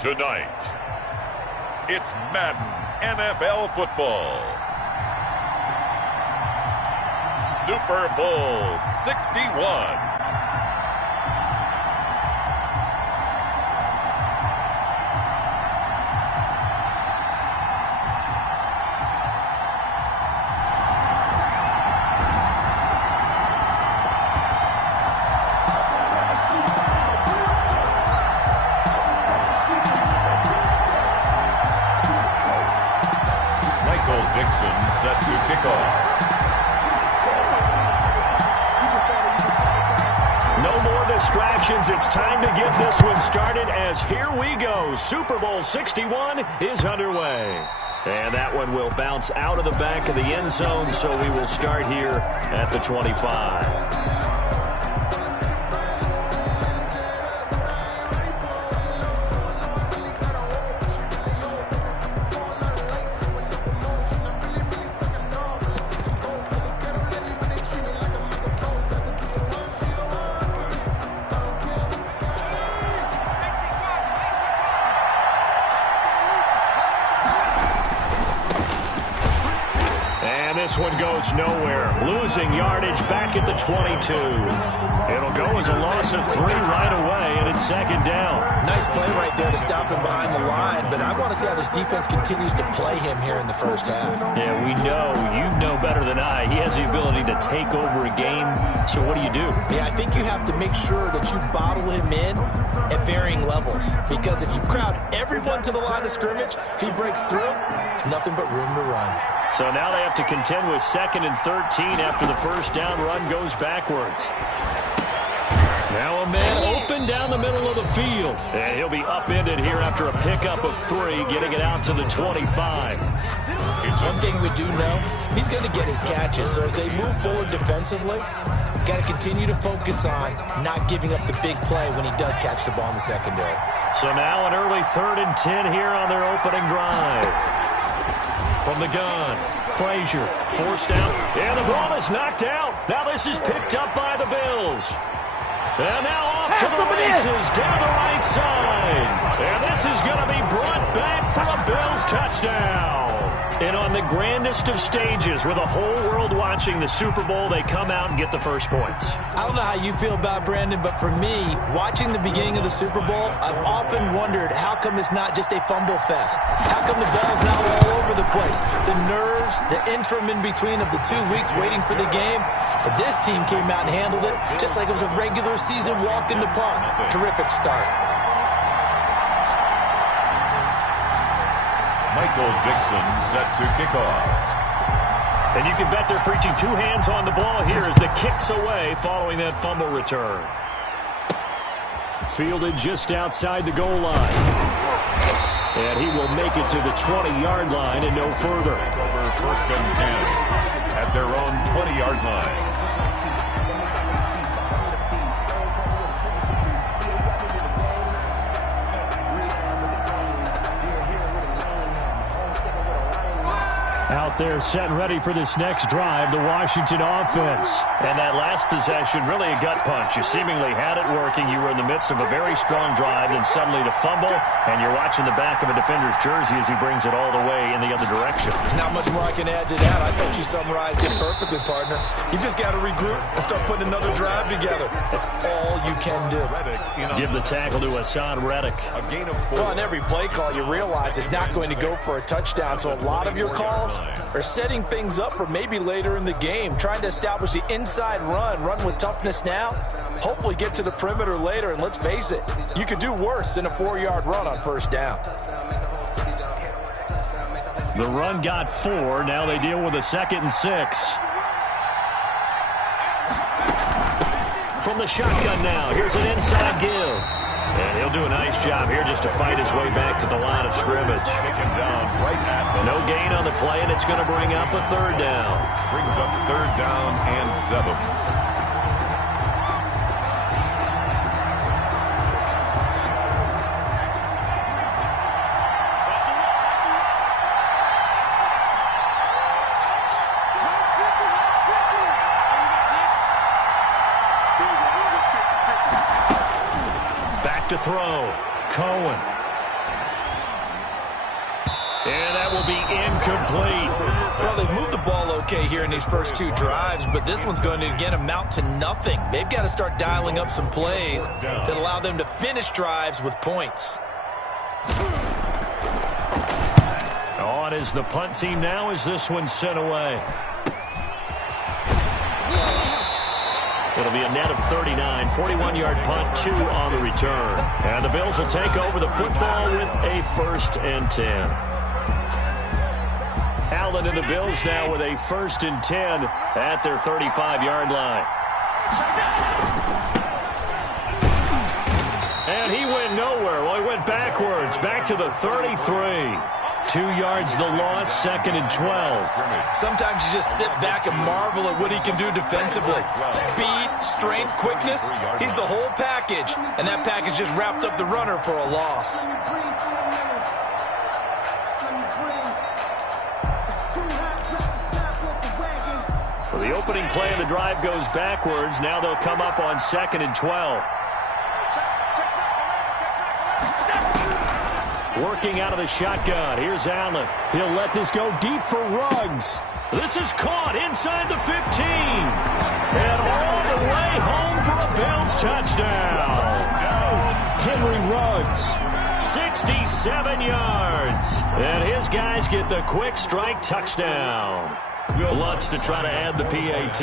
Tonight, it's Madden NFL football. Super Bowl 61. Set to kick off. No more distractions. It's time to get this one started as here we go. Super Bowl 61 is underway. And that one will bounce out of the back of the end zone, so we will start here at the 25. This one goes nowhere. Losing yardage back at the 22. It'll go as a loss of 3 right away, and it's second down. Nice play right there to stop him behind the line, but I want to see how this defense continues to play him here in the first half. Yeah, we know. You know better than I. He has the ability to take over a game, so what do you do? Yeah, I think you have to make sure that you bottle him in at varying levels, because if you crowd everyone to the line of scrimmage, if he breaks through, there's nothing but room to run. So now they have to contend with 2nd and 13 after the first down run goes backwards. Now a man open down the middle of the field. And he'll be upended here after a pickup of 3, getting it out to the 25. One thing we do know, he's going to get his catches. So as they move forward defensively, got to continue to focus on not giving up the big play when he does catch the ball in the secondary. So now an early 3rd and 10 here on their opening drive. From the gun, Frazier forced out, and the ball is knocked out. Now this is picked up by the Bills. And now off to the races down the right side. And this is going to be brought back for a Bills touchdown. And on the grandest of stages, with the whole world watching the Super Bowl, they come out and get the first points. I don't know how you feel about Brandon, but for me, watching the beginning of the Super Bowl, I've often wondered how come it's not just a fumble fest? How come the ball's not all over the place? The nerves, the interim in between of the 2 weeks waiting for the game. But this team came out and handled it just like it was a regular season walk in the park. Terrific start. Michael Dixon set to kick off. And you can bet they're preaching 2 hands on the ball here as the kick's away following that fumble return. Fielded just outside the goal line. And he will make it to the 20-yard line and no further. Over 1st and 10 at their own 20-yard line. Out there set and ready for this next drive, the Washington offense. And that last possession, really a gut punch. You seemingly had it working. You were in the midst of a very strong drive, then suddenly the fumble, and you're watching the back of a defender's jersey as he brings it all the way in the other direction. There's not much more I can add to that. I thought you summarized it perfectly, partner. You just got to regroup and start putting another drive together. That's all you can do. Give the tackle to Hassan Reddick. A gain of 4. Well, on every play call, you realize it's not going to go for a touchdown, so a lot of your calls are setting things up for maybe later in the game, trying to establish the inside run with toughness now, hopefully get to the perimeter later, and let's face it, you could do worse than a 4-yard run on first down. The run got 4. Now they deal with a 2nd and 6. From the shotgun now, here's an inside give. And he'll do a nice job here just to fight his way back to the line of scrimmage. Take him down right at the No gain on the play, and it's going to bring up a 3rd down. Brings up 3rd down and 7. To throw. Cohen. And that will be incomplete. Well, they've moved the ball okay here in these first two drives, but this one's going to, again, amount to nothing. They've got to start dialing up some plays that allow them to finish drives with points. On is the punt team now as this one's sent away. It'll be a net of 39, 41-yard punt, 2 on the return. And the Bills will take over the football with a 1st and 10. Allen and the Bills now with a 1st and 10 at their 35-yard line. And he went nowhere. Well, he went backwards, back to the 33. 2 yards the loss, 2nd and 12. Sometimes you just sit back and marvel at what he can do defensively. Speed, strength, quickness, he's the whole package. And that package just wrapped up the runner for a loss. So the opening play of the drive goes backwards. Now they'll come up on 2nd and 12. Working out of the shotgun. Here's Allen. He'll let this go deep for Ruggs. This is caught inside the 15. And all the way home for a Bills touchdown. Henry Ruggs, 67 yards. And his guys get the quick strike touchdown. Lutz to try to add the PAT.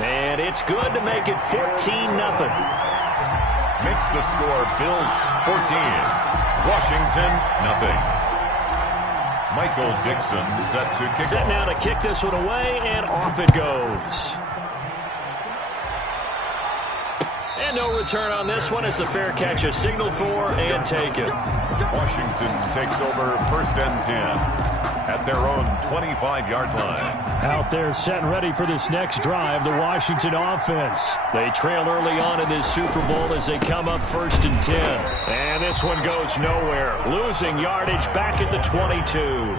And it's good to make it 14-0. Makes the score Bills 14, Washington 0. Michael Dixon set to kick Set off. now to kick this one away, and off it goes. And no return on this one as the fair catch is signaled for and taken. Washington takes over 1st and 10 at their own 25-yard line. Out there set and ready for this next drive, the Washington offense. They trail early on in this Super Bowl as they come up 1st and 10. And this one goes nowhere. Losing yardage back at the 22.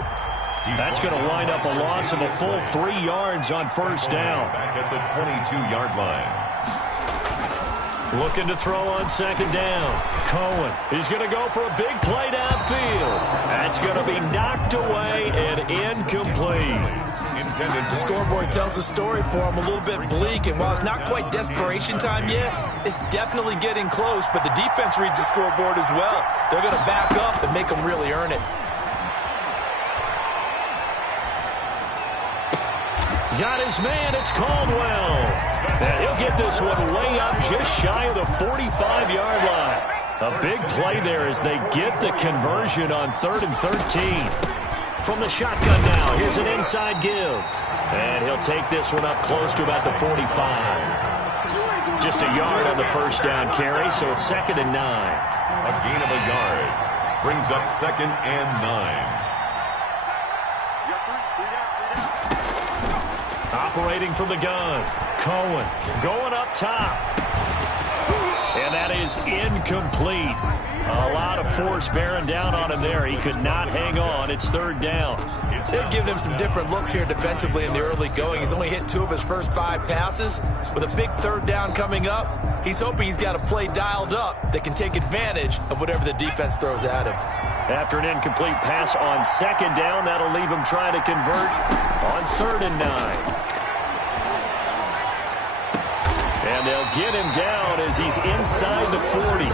That's going to wind up a loss of a full 3 yards on 1st down. Back at the 22-yard line. Looking to throw on 2nd down. Cohen is going to go for a big play downfield. That's going to be knocked away and incomplete. The scoreboard tells the story for him, a little bit bleak, and while it's not quite desperation time yet, it's definitely getting close, but the defense reads the scoreboard as well. They're going to back up and make them really earn it. Got his man, it's Caldwell. And he'll get this one way up just shy of the 45-yard line. A big play there as they get the conversion on 3rd and 13. From the shotgun now, here's an inside give. And he'll take this one up close to about the 45. Just a yard on the 1st down carry, so it's 2nd and 9. A gain of a yard brings up 2nd and 9. Operating from the gun, Cohen going up top. And that is incomplete. A lot of force bearing down on him there. He could not hang on. It's 3rd down. They've given him some different looks here defensively in the early going. He's only hit 2 of his first 5 passes. With a big 3rd down coming up, he's hoping he's got a play dialed up that can take advantage of whatever the defense throws at him. After an incomplete pass on 2nd down, that'll leave him trying to convert on 3rd and 9. And they'll get him down as he's inside the 40.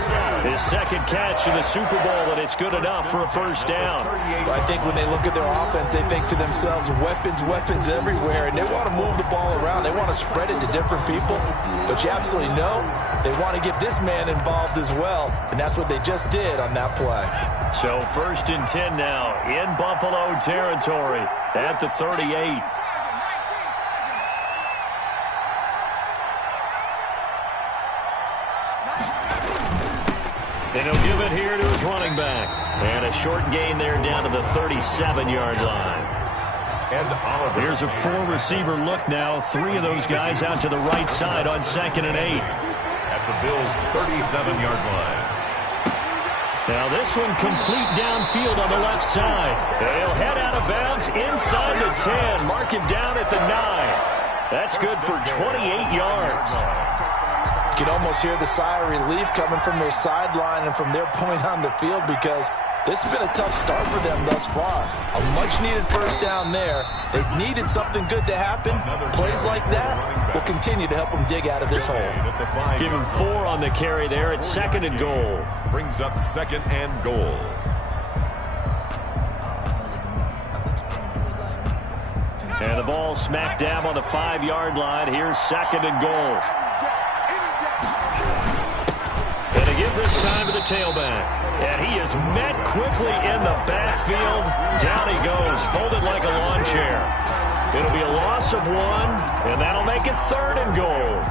His 2nd catch in the Super Bowl, and it's good enough for a 1st down. Well, I think when they look at their offense, they think to themselves, weapons, weapons everywhere, and they want to move the ball around. They want to spread it to different people. But you absolutely know they want to get this man involved as well, and that's what they just did on that play. So 1st and 10 now in Buffalo territory at the 38. And he'll give it here to his running back. And a short gain there down to the 37-yard line. And Oliver. Here's a 4-receiver look now. 3 of those guys out to the right side on 2nd and 8. At the Bills' 37-yard line. Now this one complete downfield on the left side. He'll head out of bounds inside the 10. Mark him down at the 9. That's good for 28 yards. You can almost hear the sigh of relief coming from their sideline and from their point on the field, because this has been a tough start for them thus far. A much-needed first down there. They've needed something good to happen. Plays like that will continue to help them dig out of this hole. Give him 4 on the carry there at 2nd and goal. Brings up 2nd and goal. And the ball smack dab on the 5-yard line. Here's 2nd and goal. And they give this time to the tailback. And he is met quickly in the backfield. Down he goes, folded like a lawn chair. It'll be a loss of 1, and that'll make it 3rd and goal.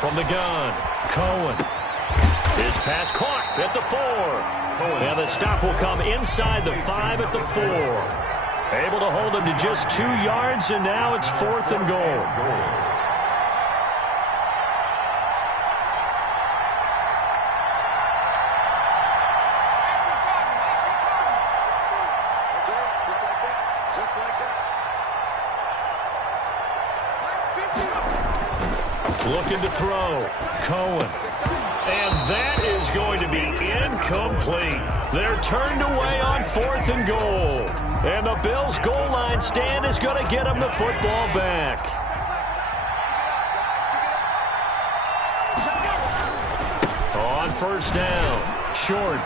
From the gun, Cohen. His pass caught at the 4. And the stop will come inside the 5 at the 4. Able to hold him to just 2 yards, and now it's 4th and goal. Looking to throw. Cohen. And that is going to be incomplete. They're turned away on 4th and goal. And the Bills' goal line stand is going to get them the football back. On 1st down, short.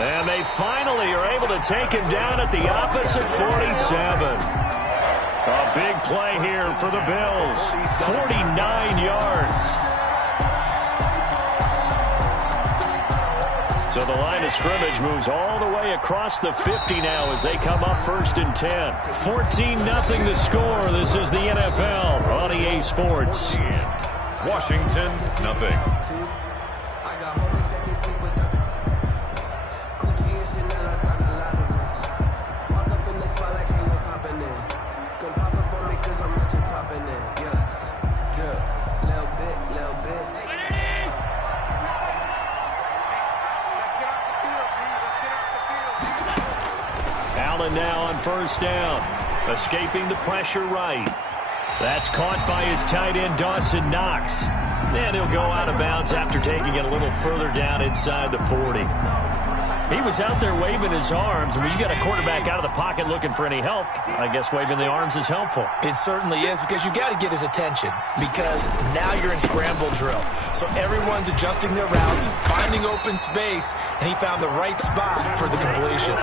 And they finally are able to take him down at the opposite 47. A big play here for the Bills. 49 yards. So the line of scrimmage moves all the way across the 50 now as they come up 1st and 10. 14-0 the score. This is the NFL on EA Sports. Washington, 0. Now on 1st down, escaping the pressure right. That's caught by his tight end, Dawson Knox. And he'll go out of bounds after taking it a little further down inside the 40. He was out there waving his arms. When you got a quarterback out of the pocket looking for any help, I guess waving the arms is helpful. It certainly is, because you got to get his attention, because now you're in scramble drill. So everyone's adjusting their routes, finding open space, and he found the right spot for the completion.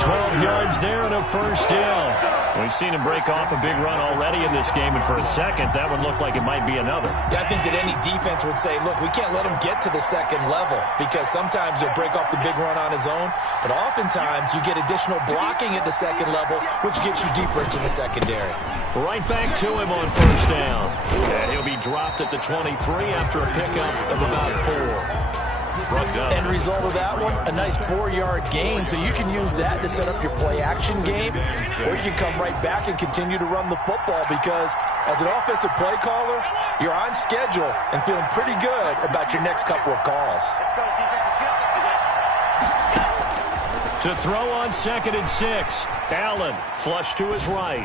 12 yards there and a 1st down. We've seen him break off a big run already in this game, and for a second, that one looked like it might be another. Yeah, I think that any defense would say, look, we can't let him get to the 2nd level, because sometimes he'll break off the big run on his own, but oftentimes you get additional blocking at the 2nd level, which gets you deeper into the secondary. Right back to him on 1st down. And he'll be dropped at the 23 after a pickup of about 4. End result of that one, a nice 4-yard gain, so you can use that to set up your play-action game, or you can come right back and continue to run the football, because as an offensive play caller, you're on schedule and feeling pretty good about your next couple of calls. Let's go, defense. Let's get off the To throw on 2nd and 6. Allen flush to his right.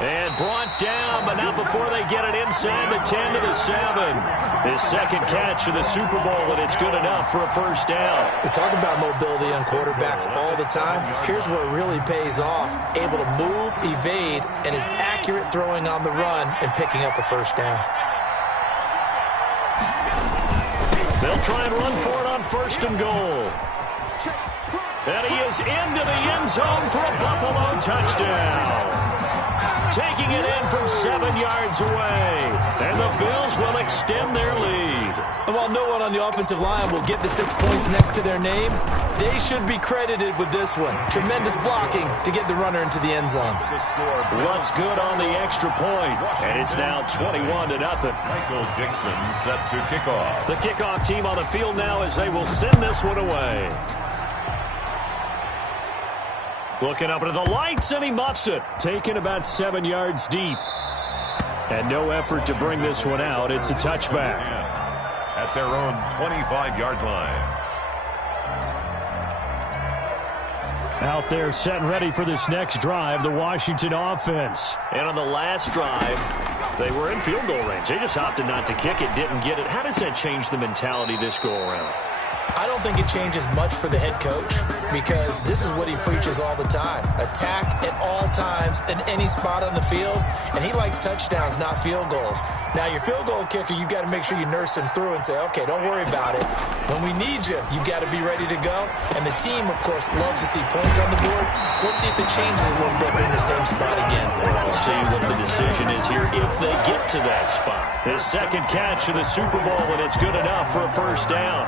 And brought down, but not before they get it inside the 10 to the 7. His 2nd catch of the Super Bowl, and it's good enough for a 1st down. We talk about mobility on quarterbacks all the time. Here's where it really pays off. Able to move, evade, and is accurate throwing on the run and picking up a 1st down. They'll try and run for it on 1st and goal. And he is into the end zone for a Buffalo touchdown. taking it in from 7 yards away. And the Bills will extend their lead. And while no one on the offensive line will get the 6 points next to their name, they should be credited with this one. Tremendous blocking to get the runner into the end zone. What's good on the extra point? And it's now 21-0. Michael Dixon set to kick off. The kickoff team on the field now as they will send this one away. Looking up into the lights, and he muffs it. Taken about 7 yards deep. And no effort to bring this one out. It's a touchback. At their own 25-yard line. Out there set and ready for this next drive, the Washington offense. And on the last drive, they were in field goal range. They just opted not to kick it, didn't get it. How does that change the mentality this go-around? I don't think it changes much for the head coach because this is what he preaches all the time. Attack at all times in any spot on the field, and he likes touchdowns, not field goals. Now, your field goal kicker, you got to make sure you nurse him through and say, okay, don't worry about it. When we need you, you got to be ready to go. And the team, of course, loves to see points on the board. So let's see if it changes a little bit in the same spot again. We'll see what the decision is here if they get to that spot. His second catch of the Super Bowl, and it's good enough for a first down.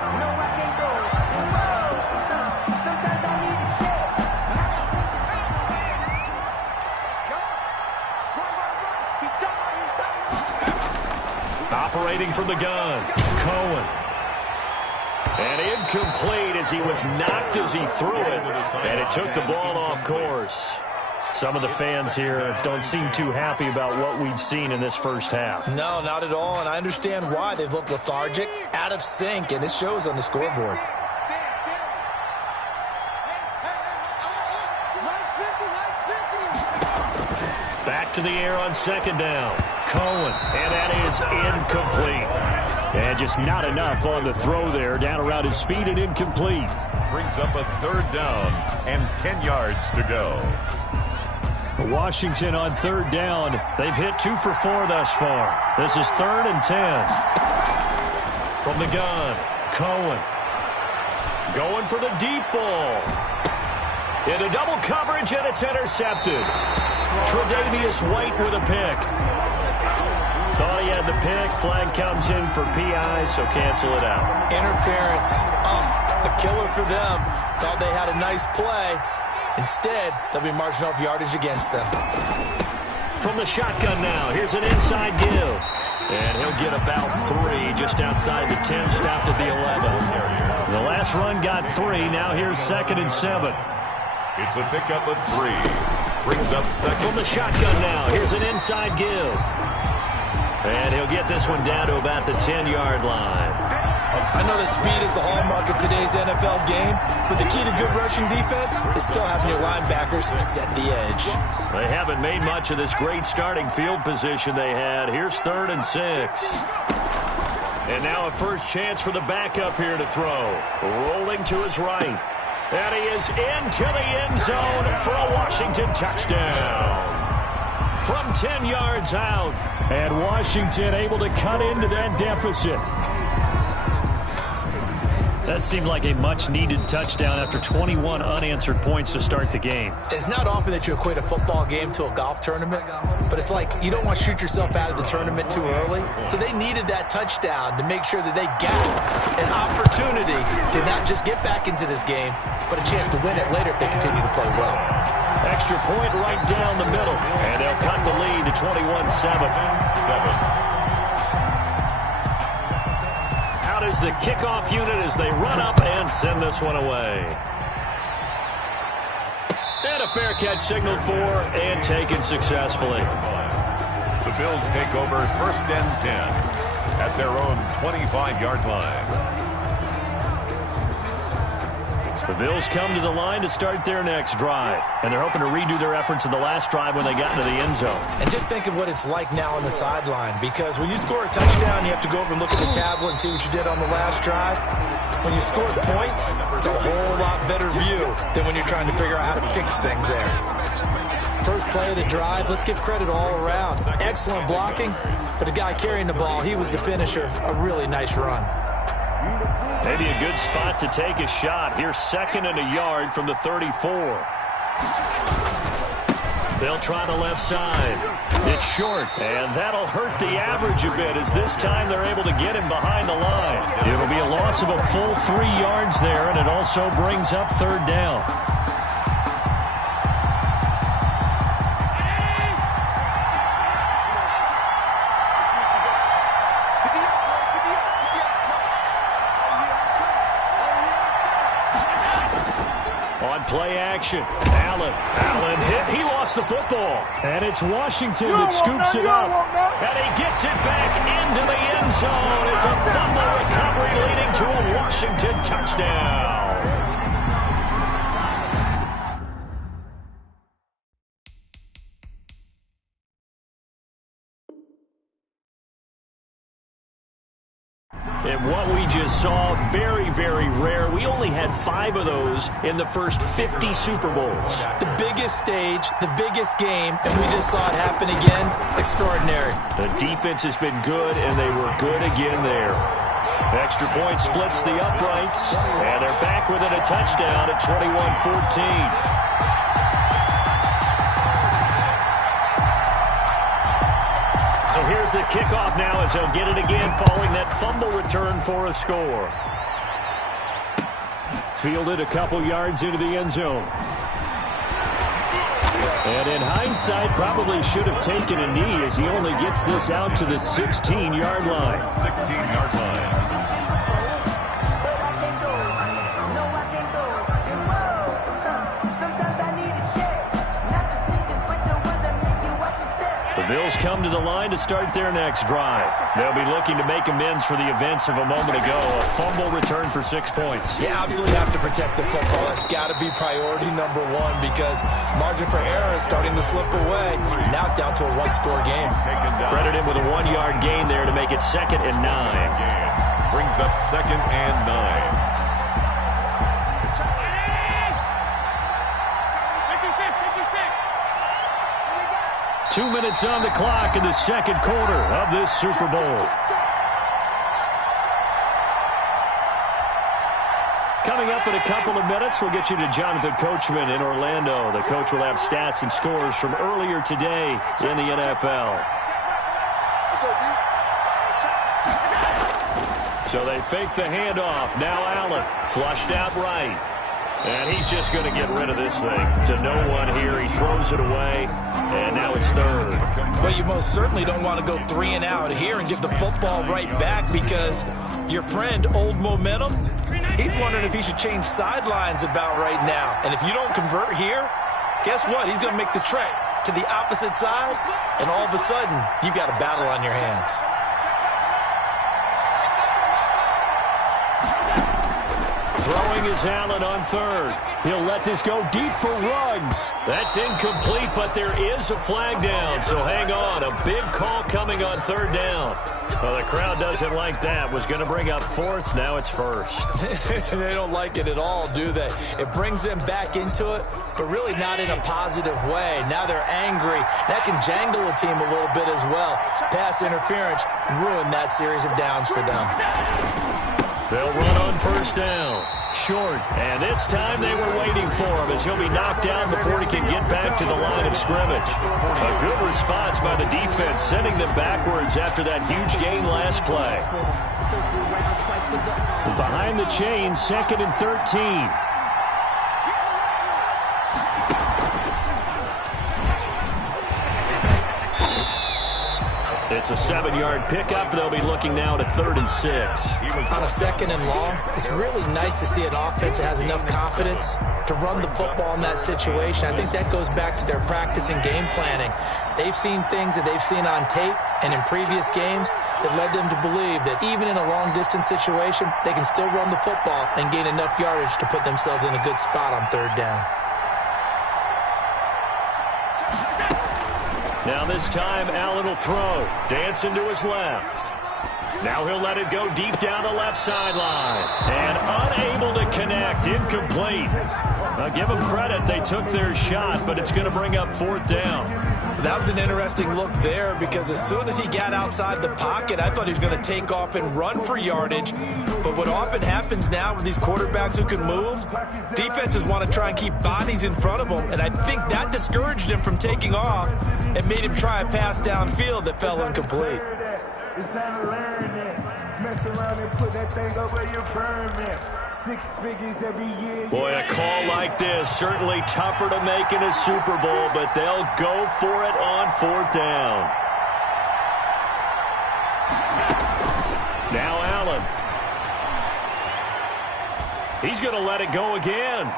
Operating from the gun, Cohen. And incomplete as he was knocked as he threw it. And it took the ball off course. Some of the fans here don't seem too happy about what we've seen in this first half. No, not at all, and I understand why. They've looked lethargic, out of sync, and it shows on the scoreboard. Back to the air on second down. Cohen, and that is incomplete. And just not enough on the throw there. Down around his feet and incomplete. Brings up a third down and 10 yards to go. Washington on third down. They've hit 2 for 4 thus far. This is 3rd and 10. From the gun, Cohen. Going for the deep ball. Into double coverage, and it's intercepted. Tre'Davious White with a pick. Thought he had the pick. Flag comes in for PI, so cancel it out. Interference. Oh, a killer for them. Thought they had a nice play. Instead, they'll be marching off yardage against them. From the shotgun now, here's an inside give. And he'll get about 3 just outside the 10, stopped at the 11. The last run got 3. Now here's 2nd and 7. It's a pickup of 3. Brings up second. From the shotgun now, here's an inside give. And he'll get this one down to about the 10-yard line. I know that speed is the hallmark of today's NFL game, but the key to good rushing defense is still having your linebackers set the edge. They haven't made much of this great starting field position they had. Here's 3rd and 6. And now a first chance for the backup here to throw. Rolling to his right. And he is into the end zone for a Washington touchdown. From 10 yards out. And Washington able to cut into that deficit. That seemed like a much-needed touchdown after 21 unanswered points to start the game. It's not often that you equate a football game to a golf tournament, but it's like you don't want to shoot yourself out of the tournament too early. So they needed that touchdown to make sure that they got an opportunity to not just get back into this game, but a chance to win it later if they continue to play well. Extra point right down the middle, and they'll cut the lead to 21-7. Out is the kickoff unit as they run up and send this one away. And a fair catch signaled for and taken successfully. The Bills take over 1st and 10 at their own 25-yard line. The Bills come to the line to start their next drive, and they're hoping to redo their efforts in the last drive when they got into the end zone. And just think of what it's like now on the sideline, because when you score a touchdown, you have to go over and look at the tablet and see what you did on the last drive. When you scored points, it's a whole lot better view than when you're trying to figure out how to fix things there. First play of the drive, let's give credit all around. Excellent blocking, but the guy carrying the ball, he was the finisher. A really nice run. Maybe a good spot to take a shot. Here's 2nd and a yard from the 34. They'll try the left side. It's short, and that'll hurt the average a bit as this time they're able to get him behind the line. It'll be a loss of a full 3 yards there, and it also brings up third down. Play action. Allen hit. He lost the football. And it's Washington that scoops it up. And he gets it back into the end zone. It's a fumble recovery leading to a Washington touchdown. And what we just saw, very, very rare. We only had 5 of those in the first 50 Super Bowls. The biggest stage, the biggest game, and we just saw it happen again. Extraordinary. The defense has been good, and they were good again there. Extra point splits the uprights, and they're back within a touchdown at 21-14. So here's the kickoff now as they'll get it again following that fumble return for a score. Fielded a couple yards into the end zone. And in hindsight, probably should have taken a knee as he only gets this out to the 16-yard line. 16-yard line. Bills come to the line to start their next drive. They'll be looking to make amends for the events of a moment ago. A fumble return for 6 points. You absolutely have to protect the football. That's got to be priority number 1 because margin for error is starting to slip away. Now it's down to a 1-score game. Credit him with a 1-yard gain there to make it 2nd and 9. Brings up 2nd and 9. 2 minutes on the clock in the second quarter of this Super Bowl. Coming up in a couple of minutes, we'll get you to Jonathan Coachman in Orlando. The coach will have stats and scores from earlier today in the NFL. So they fake the handoff. Now Allen flushed out right. And he's just going to get rid of this thing to no one here. He throws it away, and now it's third. Well, you most certainly don't want to go 3 and out here and give the football right back because your friend, Old Momentum, he's wondering if he should change sidelines about right now. And if you don't convert here, guess what? He's going to make the trek to the opposite side, and all of a sudden, you've got a battle on your hands. Throwing is Allen on third. He'll let this go deep for Ruggs. That's incomplete, but there is a flag down, so hang on. A big call coming on third down. Well, the crowd doesn't like that. Was going to bring up 4th. Now it's 1st. They don't like it at all, do they? It brings them back into it, but really not in a positive way. Now they're angry. That can jangle a team a little bit as well. Pass interference ruined that series of downs for them. They'll run on first down. Short. And this time they were waiting for him as he'll be knocked down before he can get back to the line of scrimmage. A good response by the defense, sending them backwards after that huge gain last play. Behind the chains, 2nd and 13. It's a 7-yard pickup. They'll be looking now to 3rd and 6. On a 2nd and long, it's really nice to see an offense that has enough confidence to run the football in that situation. I think that goes back to their practice and game planning. They've seen things that they've seen on tape and in previous games that led them to believe that even in a long-distance situation, they can still run the football and gain enough yardage to put themselves in a good spot on 3rd down. Now this time, Allen will throw. Dancing to his left. Now he'll let it go deep down the left sideline. And unable to connect. Incomplete. I'll give them credit. They took their shot, but it's going to bring up 4th down. That was an interesting look there because as soon as he got outside the pocket, I thought he was going to take off and run for yardage. But what often happens now with these quarterbacks who can move, defenses want to try and keep bodies in front of them, and I think that discouraged him from taking off and made him try a pass downfield that fell incomplete. It's time to learn that. Mess around and put that thing over your permit. 6 figures every year. Boy, a call like this, certainly tougher to make in a Super Bowl, but they'll go for it on 4th down. Now Allen. He's going to let it go again.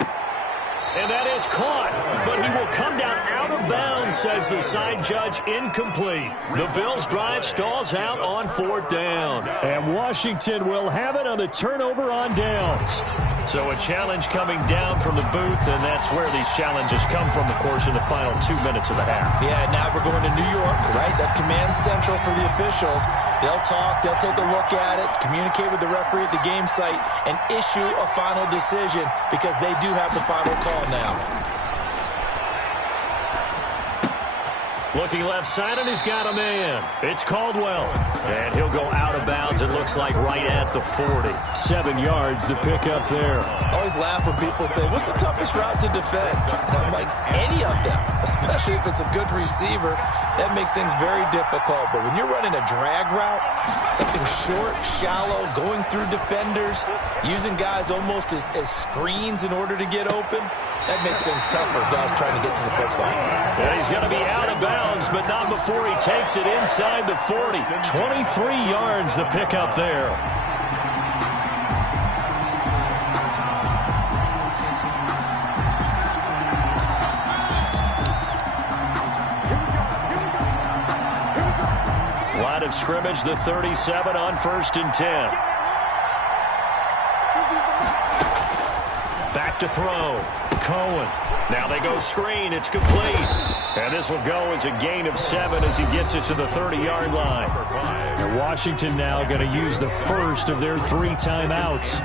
And that is caught, but he will come down out of bounds, says the side judge, incomplete. The Bills' drive stalls out on 4th down. And Washington will have it on the turnover on downs. So a challenge coming down from the booth, and that's where these challenges come from, of course, in the final 2 minutes of the half. Yeah, now we're going to New York, right? That's command central for the officials. They'll talk, they'll take a look at it, communicate with the referee at the game site, and issue a final decision because they do have the final call now. Looking left side, and he's got a man. It's Caldwell. And he'll go out of bounds, it looks like, right at the 40. 7 yards to pick up there. I always laugh when people say, what's the toughest route to defend? And I'm like, any of them, especially if it's a good receiver. That makes things very difficult. But when you're running a drag route, something short, shallow, going through defenders, using guys almost as screens in order to get open, that makes things tough for guys trying to get to the football. Yeah, he's going to be out of bounds, but not before he takes it inside the 40. 23 yards to pick up there. Line of scrimmage, the 37 on 1st and 10. Back to throw. Cohen. Now they go screen. It's complete. And this will go as a gain of 7 as he gets it to the 30-yard line. And Washington now going to use the first of their 3 timeouts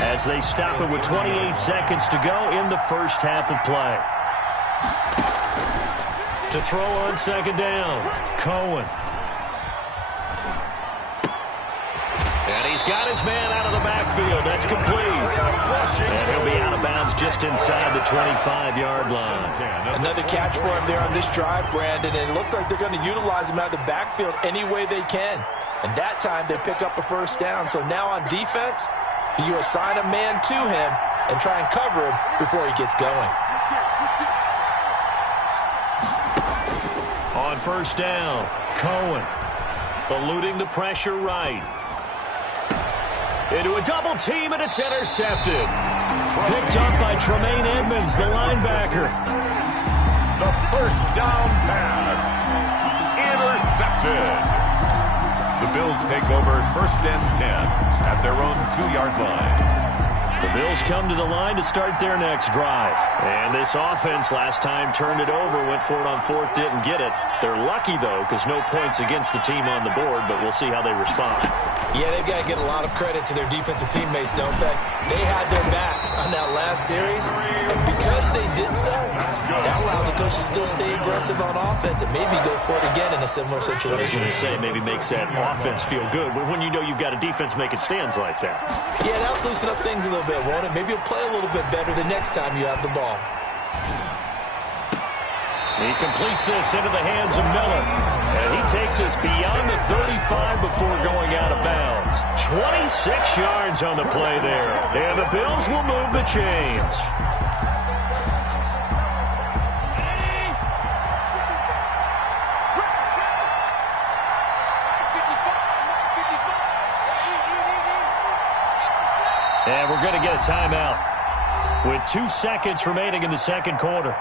as they stop it with 28 seconds to go in the first half of play. To throw on 2nd down. Cohen. And he's got his man out of the backfield. That's complete. And he'll be out of bounds just inside the 25-yard line. Another catch for him there on this drive, Brandon, and it looks like they're going to utilize him out of the backfield any way they can. And that time they pick up a 1st down. So now on defense, do you assign a man to him and try and cover him before he gets going? On 1st down, Cohen eluding the pressure right. Into a double team, and it's intercepted. Picked up by Tremaine Edmonds, the linebacker. The 1st down pass. Intercepted. The Bills take over 1st and 10 at their own 2-yard line. The Bills come to the line to start their next drive. And this offense last time turned it over, went for it on 4th, didn't get it. They're lucky, though, because no points against the team on the board, but we'll see how they respond. Yeah, they've got to get a lot of credit to their defensive teammates, don't they? They had their backs on that last series, and because they did so, that allows the coach to still stay aggressive on offense and maybe go for it again in a similar situation. I was going to say, maybe makes that offense feel good, but when you know you've got a defense making stands like that. Yeah, that'll loosen up things a little bit, won't it? Maybe you'll play a little bit better the next time you have the ball. He completes this into the hands of Miller. And he takes us beyond the 35 before going out of bounds. 26 yards on the play there. And the Bills will move the chains. And we're going to get a timeout with 2 seconds remaining in the 2nd quarter.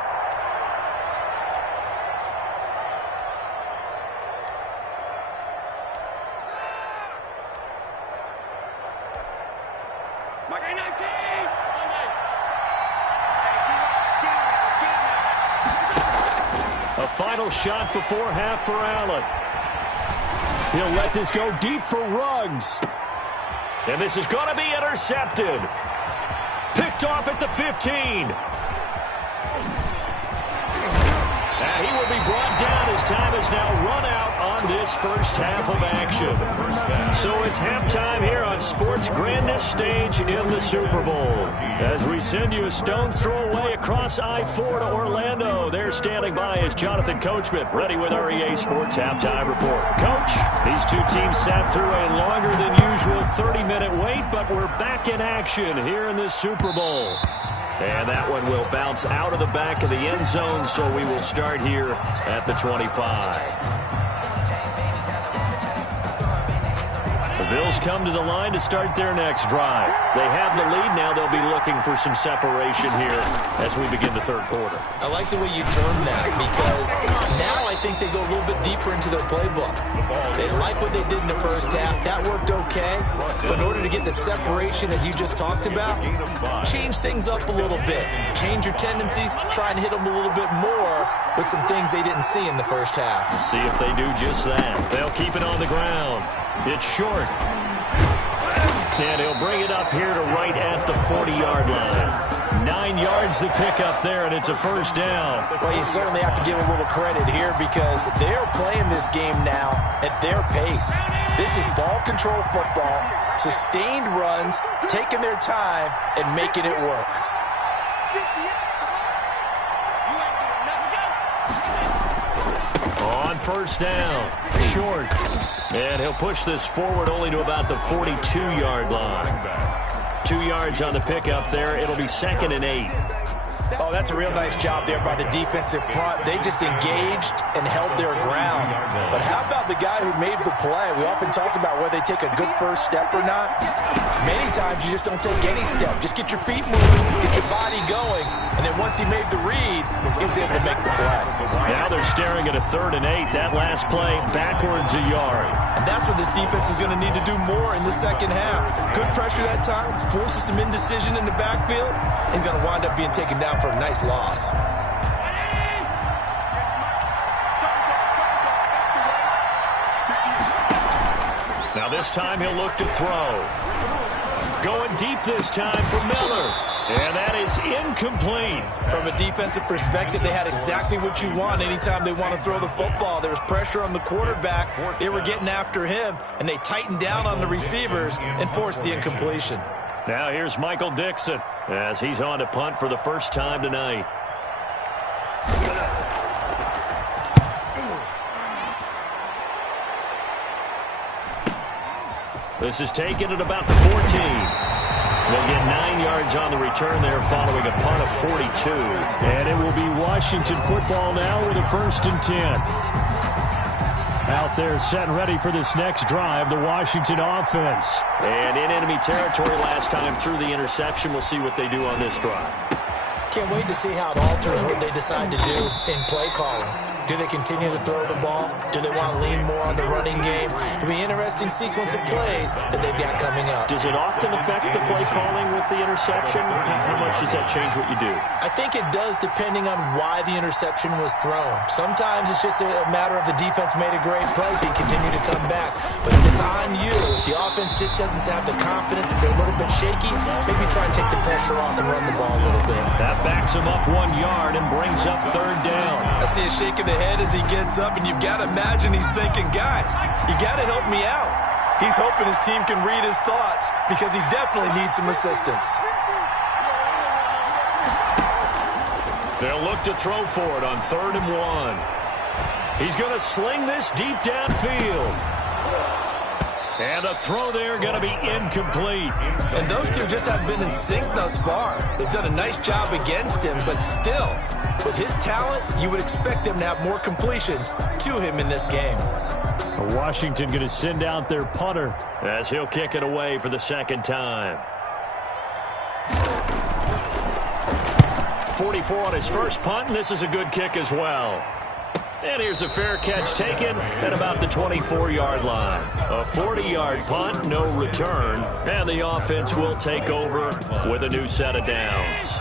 A final shot before half for Allen. He'll let this go deep for Ruggs. And this is going to be intercepted. Picked off at the 15. And he will be brought down as time is now run out on this first half of action. So it's halftime here on sports' grandest stage in the Super Bowl. As we send you a stone's throw away across I-4 to Orlando. There standing by is Jonathan Coachman, ready with our EA Sports Halftime Report. Coach, these two teams sat through a longer than usual 30-minute wait, but we're back in action here in this Super Bowl. And that one will bounce out of the back of the end zone, so we will start here at the 25. The Bills come to the line to start their next drive. They have the lead. Now they'll be looking for some separation here as we begin the third quarter. I like the way you term that because now I think they go a little bit deeper into their playbook. They like what they did in the first half. That worked okay. But in order to get the separation that you just talked about, change things up a little bit. Change your tendencies. Try and hit them a little bit more with some things they didn't see in the first half. See if they do just that. They'll keep it on the ground. It's short. And he'll bring it up here to right at the 40-yard line. 9 yards to pick up there, and it's a first down. Well, you certainly have to give a little credit here because they're playing this game now at their pace. This is ball control football, sustained runs, taking their time, and making it work. On first down, short. And he'll push this forward only to about the 42-yard line. 2 yards on the pickup there. It'll be 2nd and 8. Oh, that's a real nice job there by the defensive front. They just engaged and held their ground. But how about the guy who made the play? We often talk about whether they take a good first step or not. Many times you just don't take any step. Just get your feet moving, get your body going, and then once he made the read, he was able to make the play. Now they're staring at a 3rd and 8. That last play, backwards a yard. And that's what this defense is going to need to do more in the second half. Good pressure that time, forces some indecision in the backfield. He's going to wind up being taken down for a nice loss. Now this time he'll look to throw. Going deep this time for Miller. And that is incomplete. From a defensive perspective, they had exactly what you want anytime they want to throw the football. There was pressure on the quarterback. They were getting after him, and they tightened down on the receivers and forced the incompletion. Now here's Michael Dixon as he's on to punt for the first time tonight. This is taken at about the 14. They'll get 9 yards on the return there following a punt of 42. And it will be Washington football now with a 1st and 10. Out there set and ready for this next drive, the Washington offense. And in enemy territory last time through the interception. We'll see what they do on this drive. Can't wait to see how it alters what they decide to do in play calling. Do they continue to throw the ball? Do they want to lean more on the running game? It'll be an interesting sequence of plays that they've got coming up. Does it often affect the play calling with the interception? How much does that change what you do? I think it does depending on why the interception was thrown. Sometimes it's just a matter of the defense made a great play, so you continue to come back. But if it's on you, if the offense just doesn't have the confidence, if they're a little bit shaky, maybe try and take the pressure off and run the ball a little bit. That backs him up 1 yard and brings up 3rd down. I see a shake of the head as he gets up, and you've got to imagine he's thinking, guys, you got to help me out. He's hoping his team can read his thoughts because he definitely needs some assistance. They'll look to throw for it on 3rd and 1. He's going to sling this deep downfield. And a throw there going to be incomplete. And those two just haven't been in sync thus far. They've done a nice job against him, but still, with his talent, you would expect them to have more completions to him in this game. Washington going to send out their punter as he'll kick it away for the 2nd time. 44 on his first punt, and this is a good kick as well. And here's a fair catch taken at about the 24-yard line. A 40-yard punt, no return, and the offense will take over with a new set of downs.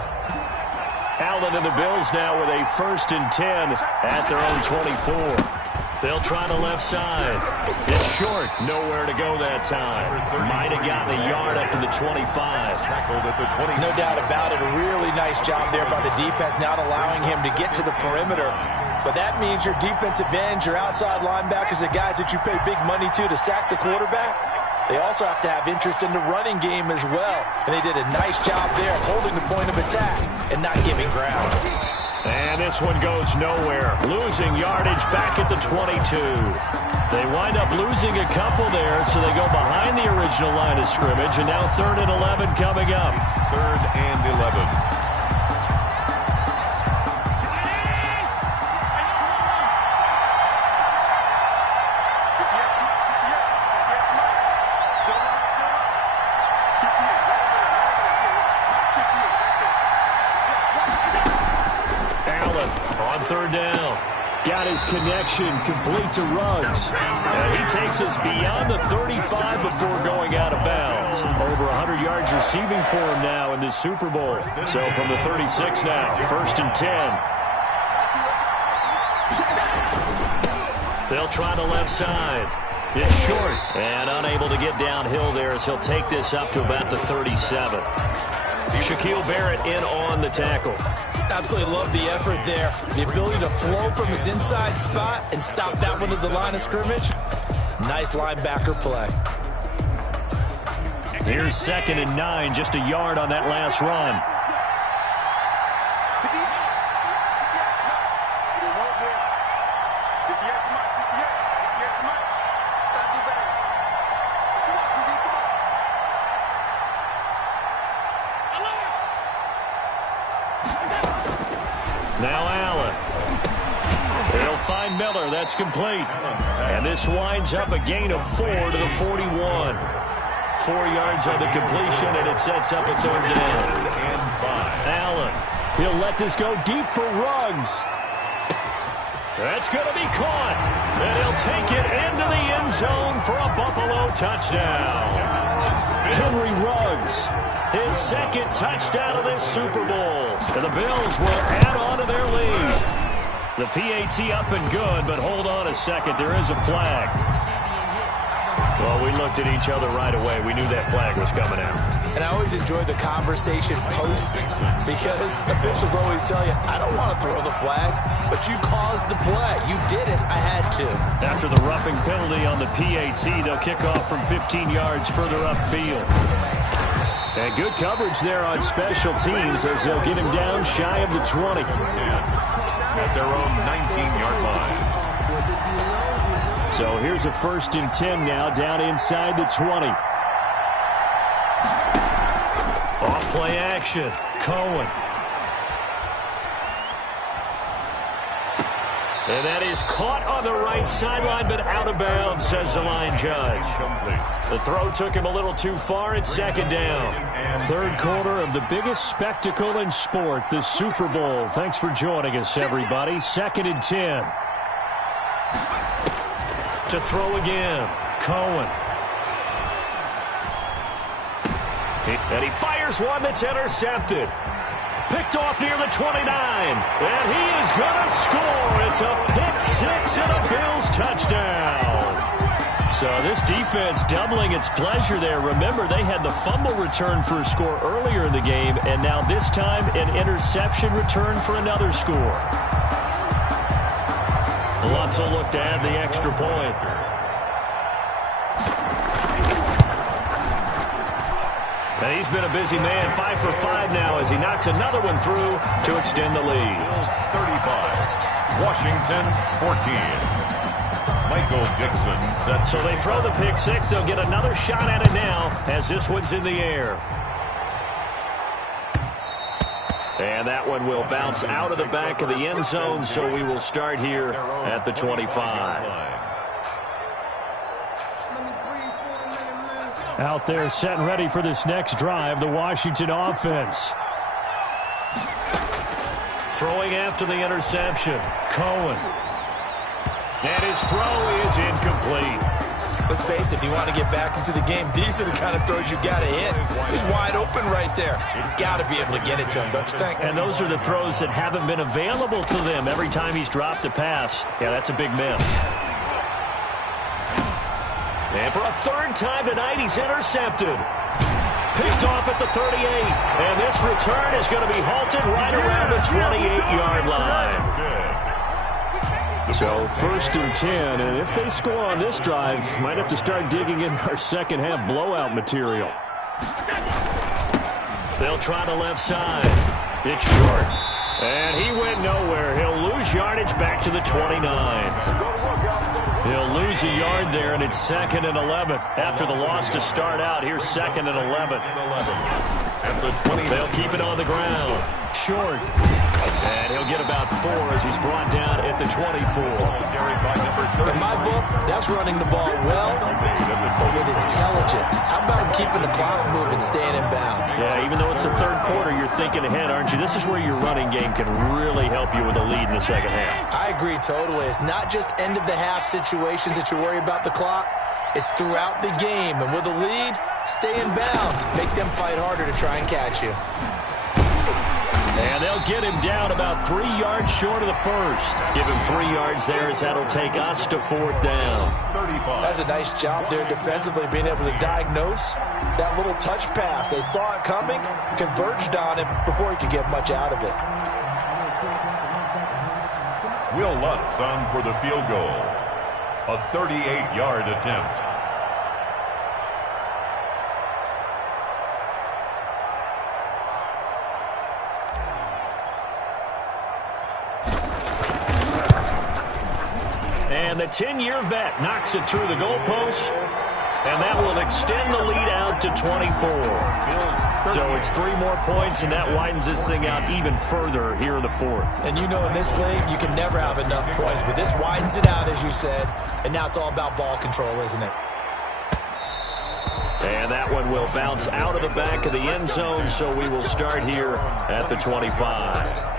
Allen and the Bills now with a 1st and 10 at their own 24. They'll try the left side. It's short. Nowhere to go that time. Might have gotten a yard up to the 25. Tackled at the 20. No doubt about it. A really nice job there by the defense, not allowing him to get to the perimeter. But that means your defensive ends, your outside linebackers, the guys that you pay big money to sack the quarterback, they also have to have interest in the running game as well. And they did a nice job there holding the point of attack and not giving ground. And this one goes nowhere. Losing yardage back at the 22. They wind up losing a couple there, so they go behind the original line of scrimmage, and now 3rd and 11 coming up. It's 3rd and 11. Got his connection complete to Ruggs. And he takes us beyond the 35 before going out of bounds. Over 100 yards receiving for him now in this Super Bowl. So from the 36 now, 1st and 10. They'll try the left side. It's short and unable to get downhill there as he'll take this up to about the 37. Shaquille Barrett in on the tackle. Absolutely love the effort there. The ability to flow from his inside spot and stop that one at the line of scrimmage. Nice linebacker play. Here's 2nd and 9, just a yard on that last run. Now Allen. They'll find Miller. That's complete. And this winds up a gain of 4 to the 41. 4 yards on the completion, and it sets up a 3rd down. Allen. He'll let this go deep for Ruggs. That's going to be caught. And he'll take it into the end zone for a Buffalo touchdown. Henry Ruggs. His 2nd touchdown of this Super Bowl. And the Bills will add on to their lead. The PAT up and good, but hold on a second. There is a flag. Well, we looked at each other right away. We knew that flag was coming out. And I always enjoy the conversation post because officials always tell you, I don't want to throw the flag, but you caused the play. You did it. I had to. After the roughing penalty on the PAT, they'll kick off from 15 yards further upfield. And good coverage there on special teams as they'll get him down shy of the 20. At their own 19-yard line. So here's a 1st and 10 now, down inside the 20. Off play action. Cohen. And that is caught on the right sideline, but out of bounds, says the line judge. The throw took him a little too far. It's 2nd down. 3rd quarter of the biggest spectacle in sport, the Super Bowl. Thanks for joining us, everybody. 2nd and 10. To throw again. Cohen. And he fires one that's intercepted. Picked off near the 29. And he is going to score. It's a pick-6 and a Bills touchdown. So this defense doubling its pleasure there. Remember, they had the fumble return for a score earlier in the game, and now this time an interception return for another score. Lutz will look to add the extra point. And he's been a busy man, 5 for 5 now as he knocks another one through to extend the lead. 35, Washington 14. Michael Dixon set. So they throw the pick-6. They'll get another shot at it now as this one's in the air. And that one will bounce out of the back of the end zone, so we will start here at the 25. Out there set and ready for this next drive, the Washington offense. Throwing after the interception, Cohen. And his throw is incomplete. Let's face it, if you want to get back into the game, these are the kind of throws you got to hit. He's wide open right there. You've got to be able to get it to him, don't you think? And those are the throws that haven't been available to them every time he's dropped a pass. Yeah, that's a big miss. And for a third time tonight, he's intercepted. Picked off at the 38. And this return is going to be halted right around the 28-yard line. So 1st and 10, and if they score on this drive, might have to start digging in our second half blowout material. They'll try the left side. It's short. And he went nowhere. He'll lose yardage back to the 29. He'll lose a yard there, and it's 2nd and 11. After the loss to start out, here's 2nd and 11. They'll keep it on the ground. Short. And he'll get about 4 as he's brought down at the 24. In my book, that's running the ball well, but with intelligence. How about him keeping the clock moving, staying in bounds? Yeah, even though it's the 3rd quarter, you're thinking ahead, aren't you? This is where your running game can really help you with a lead in the second half. I agree totally. It's not just end-of-the-half situations that you worry about the clock. It's throughout the game. And with a lead, stay in bounds. Make them fight harder to try and catch you. And they'll get him down about 3 yards short of the first. Give him 3 yards there as that'll take us to 4th down. That's a nice job there defensively, being able to diagnose that little touch pass. They saw it coming, converged on him before he could get much out of it. Will Lutz on for the field goal. A 38-yard attempt. And the 10-year vet knocks it through the goalpost, and that will extend the lead out to 24. So it's 3 more points, and that widens this thing out even further here in the 4th. And you know in this league, you can never have enough points, but this widens it out, as you said, and now it's all about ball control, isn't it? And that one will bounce out of the back of the end zone, so we will start here at the 25.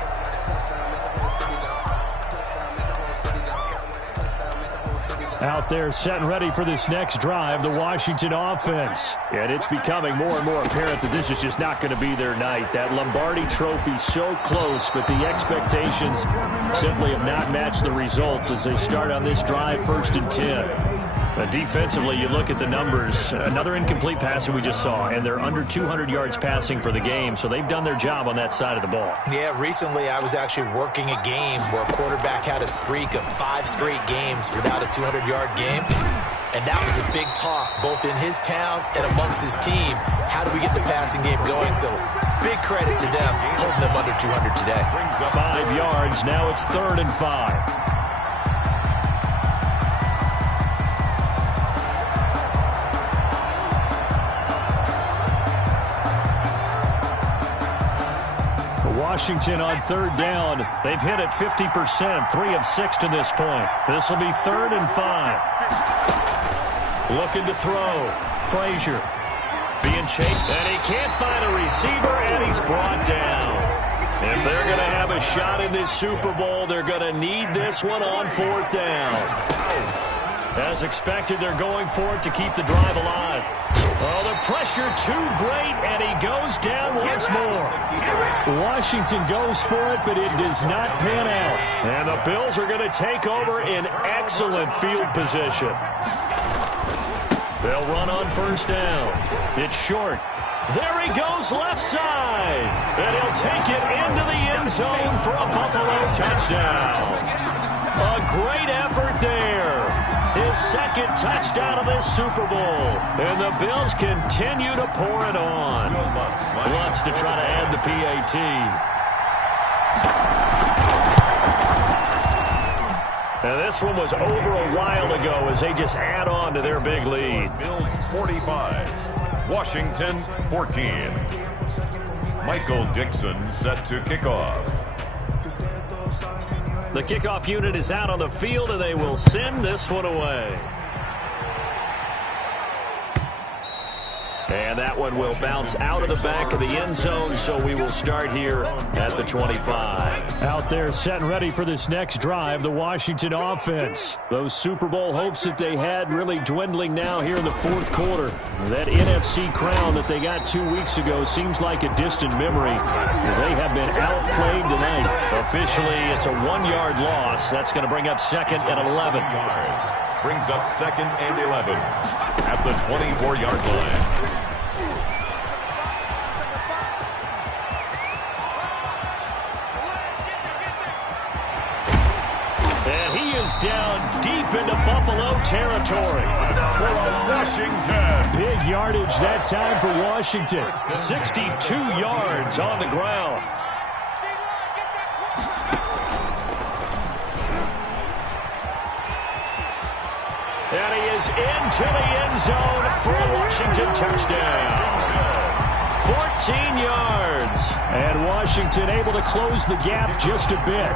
Out there set and ready for this next drive, the Washington offense. And it's becoming more and more apparent that this is just not going to be their night. That Lombardi trophy so close, but the expectations simply have not matched the results as they start on this drive 1st and 10. Defensively, you look at the numbers. Another incomplete pass that we just saw, and they're under 200 yards passing for the game, so they've done their job on that side of the ball. Yeah, recently I was actually working a game where a quarterback had a streak of 5 straight games without a 200-yard game, and that was a big talk both in his town and amongst his team. How do we get the passing game going? So big credit to them holding them under 200 today. 5 yards. Now it's 3rd and 5. Washington on 3rd down. They've hit it 50%, 3 of 6 to this point. This will be 3rd and 5. Looking to throw. Frazier being chased, and he can't find a receiver, and he's brought down. If they're going to have a shot in this Super Bowl, they're going to need this one on 4th down. As expected, they're going for it to keep the drive alive. Oh, the pressure too great, and he goes down once more. Washington goes for it, but it does not pan out. And the Bills are going to take over in excellent field position. They'll run on 1st down. It's short. There he goes left side. And he'll take it into the end zone for a Buffalo touchdown. A great effort there. His 2nd touchdown of this Super Bowl. And the Bills continue to pour it on. Lutz to try to add the PAT. Now this one was over a while ago as they just add on to their big lead. Bills 45, Washington 14. Michael Dixon set to kick off. The kickoff unit is out on the field, and they will send this one away. And that one will bounce out of the back of the end zone, so we will start here at the 25. Out there set and ready for this next drive, the Washington offense. Those Super Bowl hopes that they had really dwindling now here in the 4th quarter. That NFC crown that they got 2 weeks ago seems like a distant memory as they have been outplayed tonight. Officially, it's a 1-yard loss. That's going to bring up 2nd and 11. Brings up 2nd and 11 at the 24-yard line. And he is down deep into Buffalo territory. For Washington. Big yardage that time for Washington. 62 yards on the ground. And he is into the end zone for a Washington touchdown. 14 yards. And Washington able to close the gap just a bit.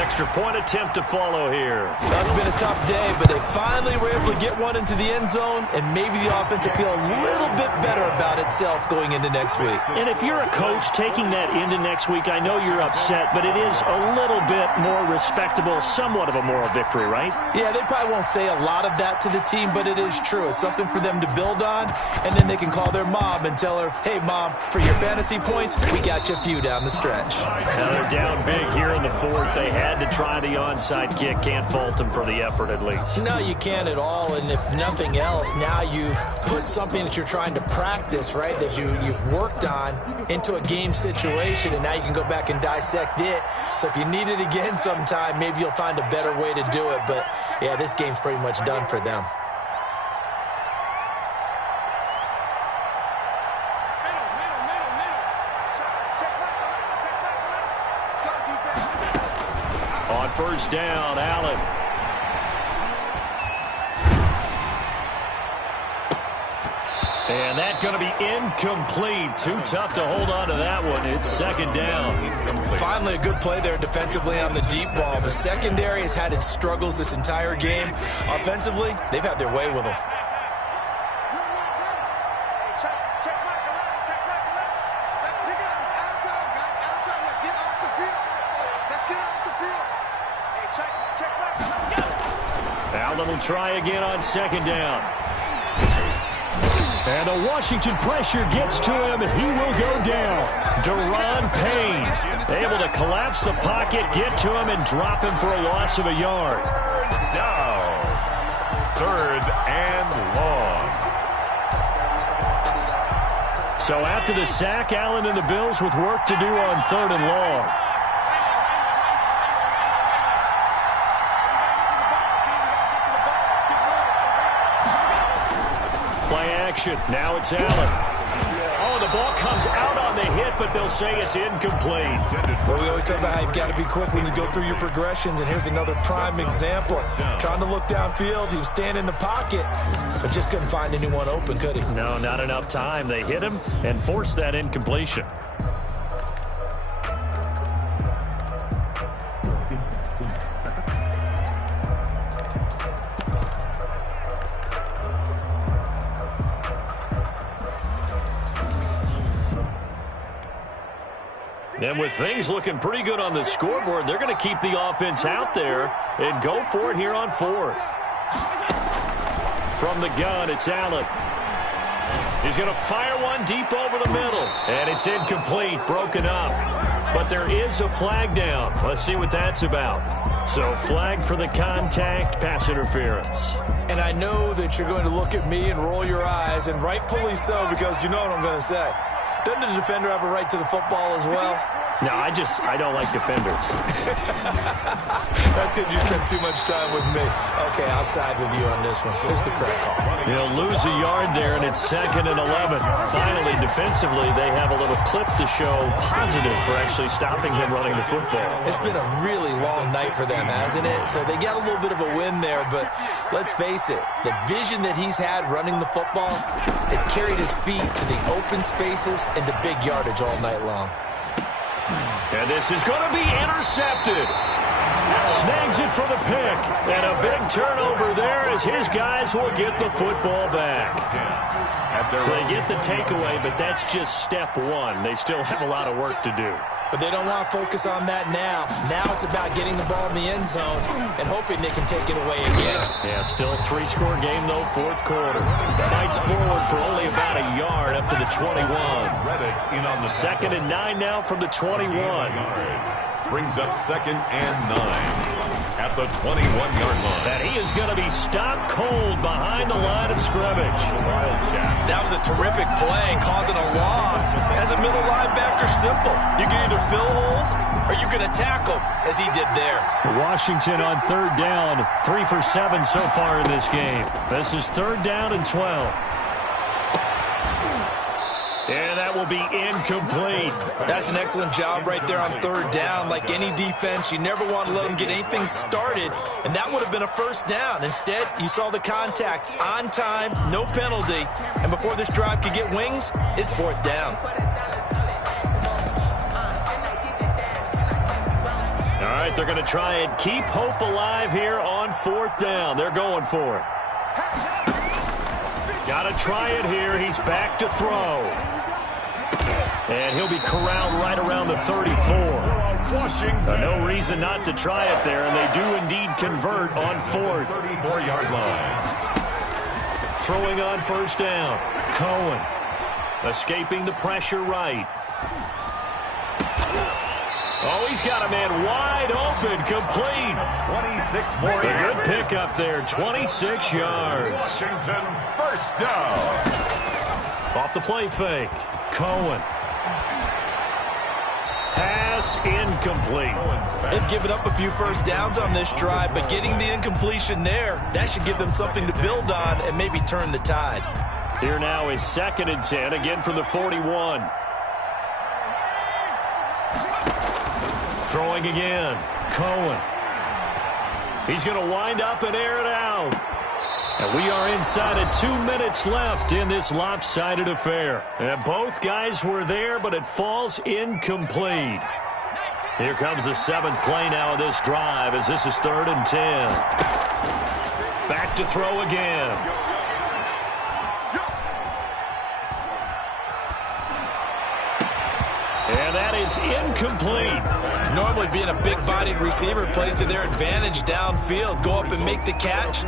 Extra point attempt to follow here. That's been a tough day, but they finally were able to get one into the end zone, and maybe the offense will feel a little bit better about itself going into next week. And if you're a coach taking that into next week, I know you're upset, but it is a little bit more respectable, somewhat of a moral victory, right? Yeah, they probably won't say a lot of that to the team, but it is true. It's something for them to build on, and then they can call their mom and tell her, hey, Mom, for your fantasy points, we got you a few down the stretch. Now they're down big here in the fourth. They had to try the onside kick. Can't fault them for the effort, at least. No, you can't at all, and if nothing else, now you've put something that you're trying to practice, right, that you've worked on into a game situation, and now you can go back and dissect it. So if you need it again sometime, maybe you'll find a better way to do it. But, yeah, this game's pretty much done for them. On first down, Allen. And that's going to be incomplete. Too tough to hold on to that one. It's 2nd down. Finally, a good play there defensively on the deep ball. The secondary has had its struggles this entire game. Offensively, they've had their way with them. Allen will try again on 2nd down. And the Washington pressure gets to him, and he will go down. Deron Payne able to collapse the pocket, get to him, and drop him for a loss of a yard. Down. 3rd and long. So after the sack, Allen and the Bills with work to do on 3rd and long. Now it's Allen. Oh, the ball comes out on the hit, but they'll say it's incomplete. Well, we always talk about how you've got to be quick when you go through your progressions, and here's another prime example. Trying to look downfield, he was standing in the pocket, but just couldn't find anyone open, could he? No, not enough time. They hit him and forced that incompletion. And with things looking pretty good on the scoreboard, they're going to keep the offense out there and go for it here on 4th. From the gun, it's Allen. He's going to fire one deep over the middle. And it's incomplete, broken up. But there is a flag down. Let's see what that's about. So flag for the contact, pass interference. And I know that you're going to look at me and roll your eyes, and rightfully so, because you know what I'm going to say. Doesn't the defender have a right to the football as well? No, I don't like defenders. That's because you spend too much time with me. Okay, I'll side with you on this one. Here's the correct call. They'll lose a yard there, and it's 2nd and 11. Finally, defensively, they have a little clip to show positive for actually stopping him running the football. It's been a really long night for them, hasn't it? So they got a little bit of a win there, but let's face it, the vision that he's had running the football has carried his feet to the open spaces and to big yardage all night long. And this is going to be intercepted. Snags it for the pick. And a big turnover there as his guys will get the football back. So they get the takeaway, but that's just step one. They still have a lot of work to do. But they don't want to focus on that now. Now it's about getting the ball in the end zone and hoping they can take it away again. Yeah, still a 3-score game, though, 4th quarter. Fights forward for only about a yard up to the 21. 2nd and 9 now from the 21. Brings up 2nd and 9 at the 21-yard line. And he is going to be stopped cold behind the line of scrimmage. That was a terrific play, causing a loss. As a middle linebacker, simple. You can either fill holes or you can attack them, as he did there. Washington on third down, 3 for 7 so far in this game. This is 3rd down and 12. And that will be incomplete. That's an excellent job right there on 3rd down. Like any defense, you never want to let them get anything started, and that would have been a 1st down. Instead, you saw the contact on time, no penalty, and before this drive could get wings, it's 4th down. All right, they're going to try and keep hope alive here on 4th down. They're going for it. Got to try it here. He's back to throw. And he'll be corralled right around the 34. No reason not to try it there, and they do indeed convert on 4th. 34-yard line. Throwing on 1st down. Cohen escaping the pressure right. Oh, he's got a man wide open, complete. 26 more A yards. good pickup there, 26 yards. Washington, 1st down. Off the play fake. Cohen. Pass incomplete. They've given up a few 1st downs on this drive, but getting the incompletion there, that should give them something to build on and maybe turn the tide. Here now is 2nd and 10, again from the 41. Throwing again. Cohen. He's going to wind up and air it out. And we are inside of 2 minutes left in this lopsided affair. And both guys were there, but it falls incomplete. Here comes the 7th play now of this drive as this is 3rd and 10. Back to throw again. And that is incomplete. Normally being a big-bodied receiver plays to their advantage downfield. Go up and make the catch,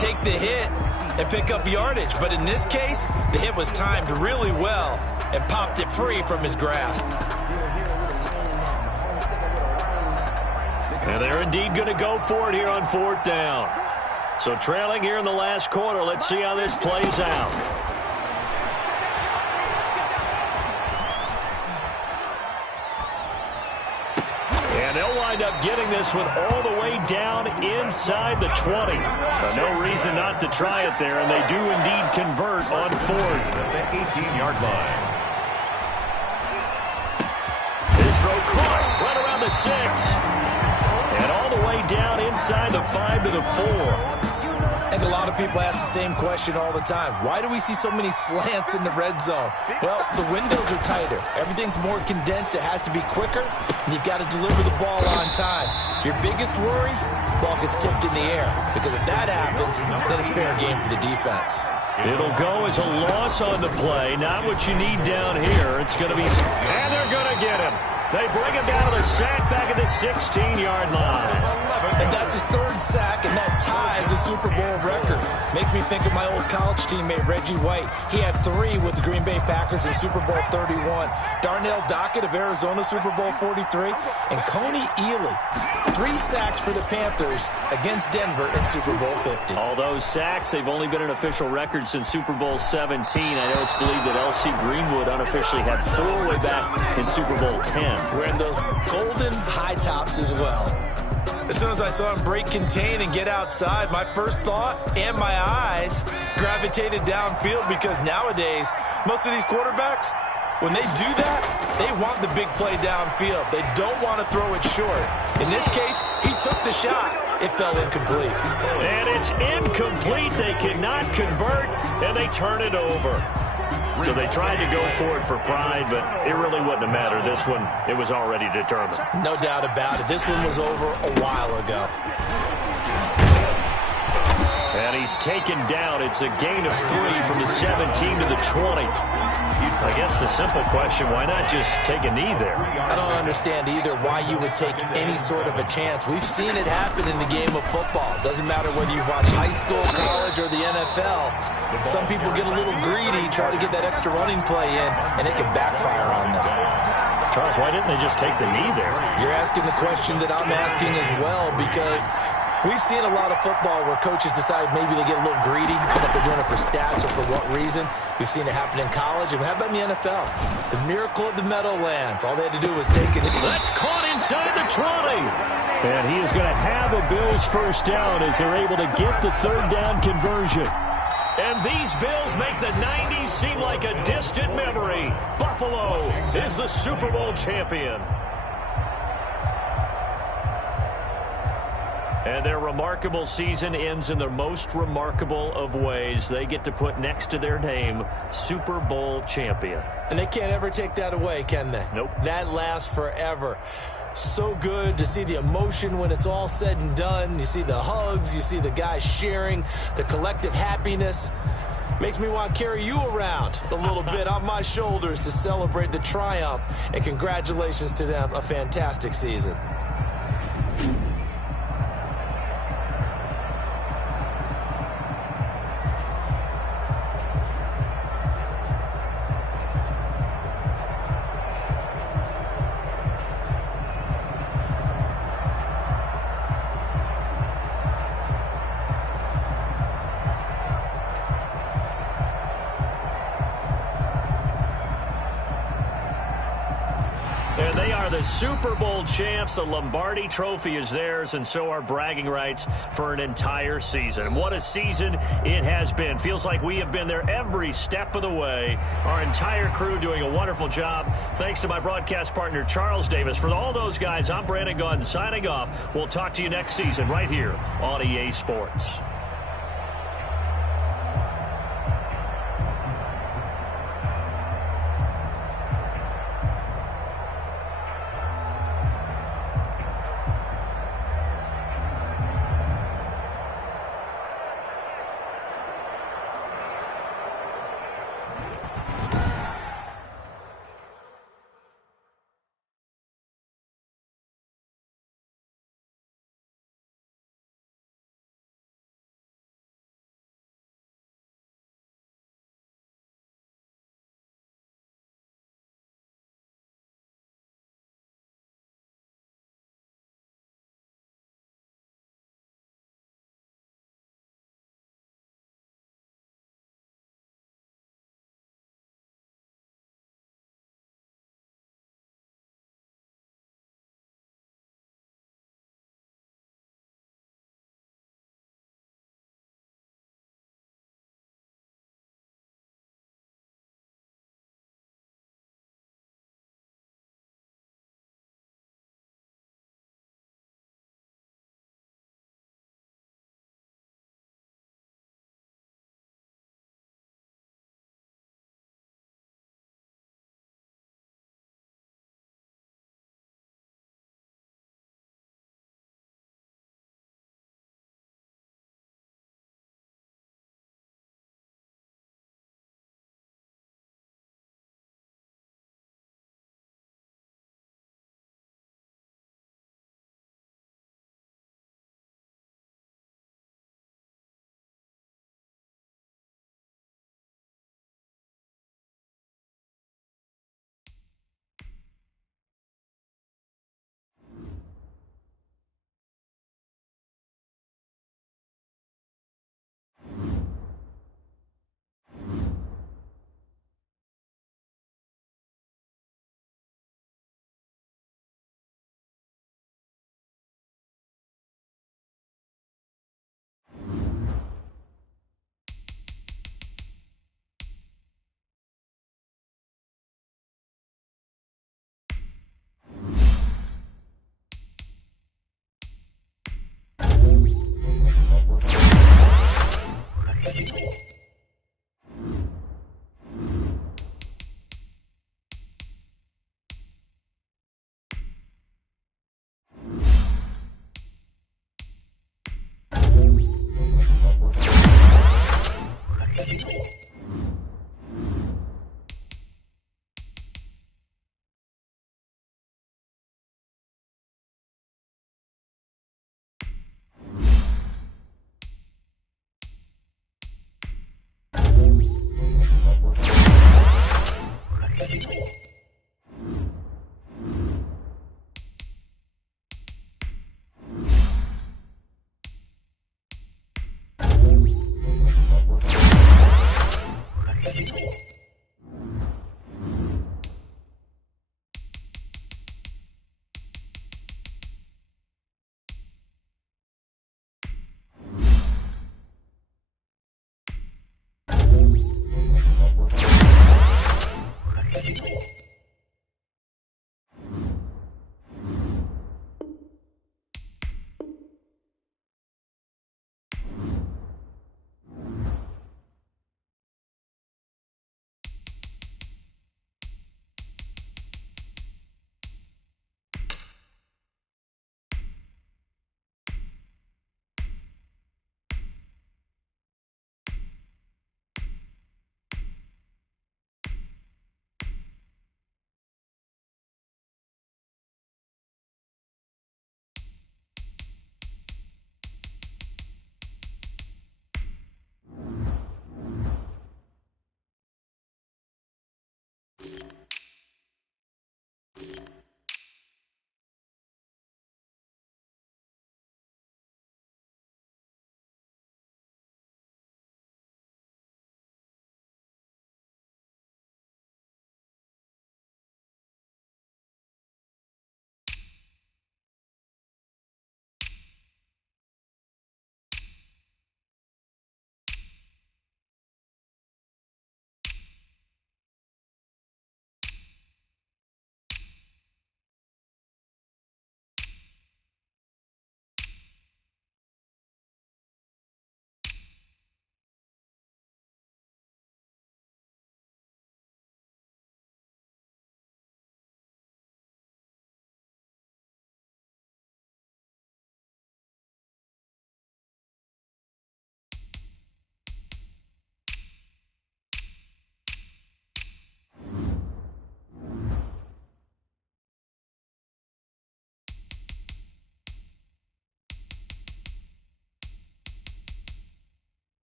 take the hit, and pick up yardage. But in this case, the hit was timed really well and popped it free from his grasp. And they're indeed going to go for it here on 4th down. So trailing here in the last quarter, let's see how this plays out. And they'll wind up getting this one all the way down inside the 20. No reason not to try it there, and they do indeed convert on 4th. At the 18-yard line. This throw caught right around the 6. And all the way down inside the 5 to the 4. I think a lot of people ask the same question all the time. Why do we see so many slants in the red zone? Well, the windows are tighter. Everything's more condensed. It has to be quicker, and you've got to deliver the ball on time. Your biggest worry, ball gets tipped in the air, because if that happens, then it's fair game for the defense. It'll go as a loss on the play. Not what you need down here. It's going to be... And they're going to get him. They bring him down to the sack back at the 16-yard line. And that's his 3rd sack, and that ties a Super Bowl record. Makes me think of my old college teammate, Reggie White. He had 3 with the Green Bay Packers in Super Bowl 31. Darnell Dockett of Arizona, Super Bowl 43. And Coney Ealy, 3 sacks for the Panthers against Denver in Super Bowl 50. All those sacks, they've only been an official record since Super Bowl 17. I know it's believed that L.C. Greenwood unofficially had 4 way back in Super Bowl 10. Wearing those golden high tops as well. As soon as I saw him break contain and get outside, my first thought and my eyes gravitated downfield, because nowadays, most of these quarterbacks, when they do that, they want the big play downfield. They don't want to throw it short. In this case, he took the shot. It fell incomplete. And it's incomplete. They cannot convert, and they turn it over. So they tried to go for it for pride, but it really wouldn't have mattered. This one, it was already determined. No doubt about it. This one was over a while ago. And he's taken down. It's a gain of 3 from the 17 to the 20. I guess the simple question, why not just take a knee there? I don't understand either why you would take any sort of a chance. We've seen it happen in the game of football. Doesn't matter whether you watch high school, college, or the NFL. Some people get a little greedy, try to get that extra running play in, and it can backfire on them. Charles, why didn't they just take the knee there? You're asking the question that I'm asking as well, because We've seen a lot of football where coaches decide maybe they get a little greedy. I don't know if they're doing it for stats or for what reason. We've seen it happen in college. And how about in the NFL? The miracle of the Meadowlands. All they had to do was take it. That's caught inside the 20. And he is going to have a Bills first down as they're able to get the third down conversion. And these Bills make the 90s seem like a distant memory. Buffalo is the Super Bowl champion. And their remarkable season ends in the most remarkable of ways. They get to put next to their name, Super Bowl champion. And they can't ever take that away, can they? Nope. That lasts forever. So good to see the emotion when it's all said and done. You see the hugs. You see the guys sharing, the collective happiness. Makes me want to carry you around a little bit on my shoulders to celebrate the triumph. And congratulations to them. A fantastic season. And they are the Super Bowl champs. The Lombardi Trophy is theirs, and so are bragging rights for an entire season. And what a season it has been. Feels like we have been there every step of the way. Our entire crew doing a wonderful job. Thanks to my broadcast partner, Charles Davis. For all those guys, I'm Brandon Gunn signing off. We'll talk to you next season right here on EA Sports.